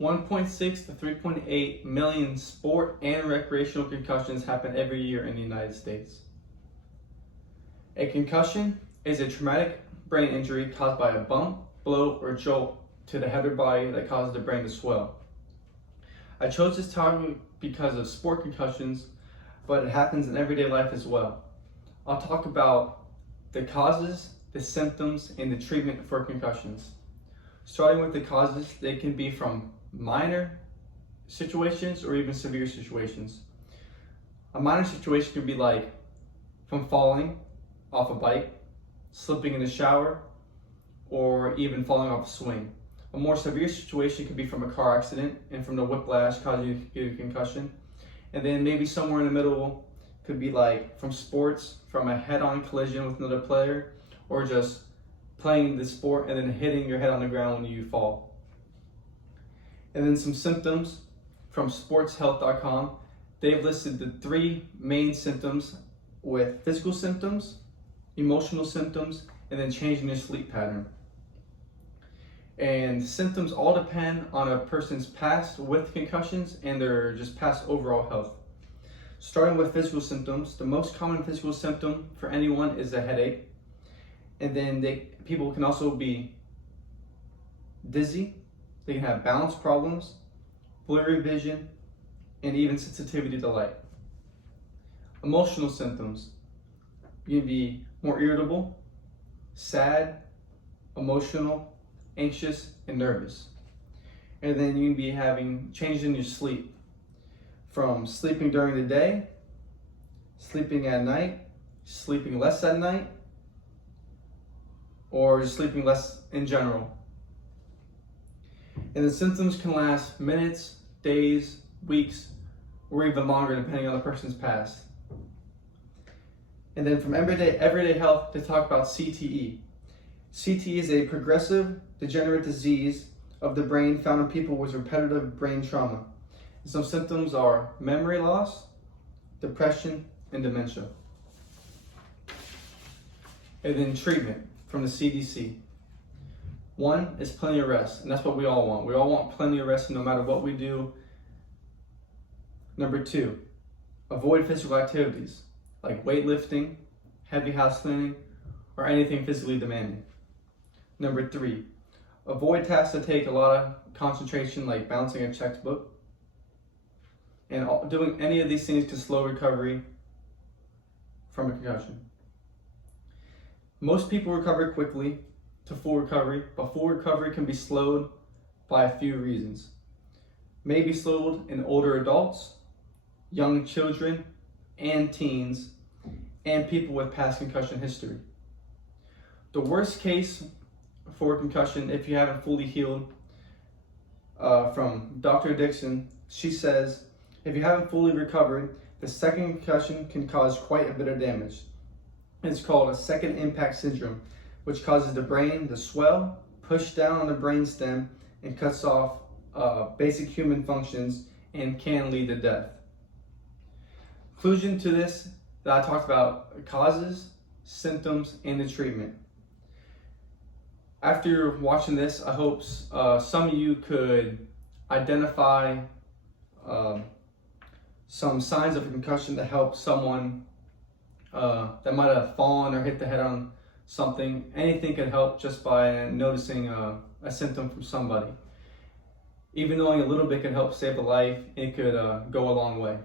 1.6 to 3.8 million sport and recreational concussions happen every year in the United States. A concussion is a traumatic brain injury caused by a bump, blow, or jolt to the head or body that causes the brain to swell. I chose this topic because of sport concussions, but it happens in everyday life as well. I'll talk about the causes, the symptoms, and the treatment for concussions. Starting with the causes, they can be from minor situations or even severe situations. A minor situation could be like from falling off a bike, slipping in the shower, or even falling off a swing. A more severe situation could be from a car accident and from the whiplash causing you to get a concussion. And then maybe somewhere in the middle could be like from sports, from a head-on collision with another player, or just playing the sport and then hitting your head on the ground when you fall. And then some symptoms from sportshealth.com. They've listed the 3 main symptoms with physical symptoms, emotional symptoms, and then changing your sleep pattern. And symptoms all depend on a person's past with concussions and their just past overall health. Starting with physical symptoms, the most common physical symptom for anyone is a headache. And then people can also be dizzy, they can have balance problems, blurry vision, and even sensitivity to light. Emotional symptoms, you can be more irritable, sad, emotional, anxious, and nervous. And then you can be having changes in your sleep, from sleeping during the day, sleeping at night, sleeping less at night, or just sleeping less in general. And the symptoms can last minutes, days, weeks, or even longer depending on the person's past. And then from everyday health, to talk about CTE. CTE is a progressive degenerative disease of the brain found in people with repetitive brain trauma. And some symptoms are memory loss, depression, and dementia. And then treatment from the CDC. 1 is plenty of rest, and that's what we all want. We all want plenty of rest no matter what we do. Number 2, avoid physical activities like weightlifting, heavy house cleaning, or anything physically demanding. Number 3, avoid tasks that take a lot of concentration like balancing a checkbook. And doing any of these things can slow recovery from a concussion. Most people recover quickly to full recovery, but full recovery can be slowed by a few reasons. Maybe slowed in older adults, young children, and teens, and people with past concussion history. The worst case for concussion, if you haven't fully healed, from Dr. Dixon, she says, if you haven't fully recovered, the second concussion can cause quite a bit of damage. It's called a second impact syndrome, which causes the brain to swell, push down on the brainstem, and cuts off basic human functions and can lead to death. Conclusion to this that I talked about: causes, symptoms, and the treatment. After watching this, I hope some of you could identify some signs of a concussion to help someone that might have fallen or hit the head on something. Anything could help just by noticing a symptom from somebody. Even knowing a little bit could help save a life. It could go a long way.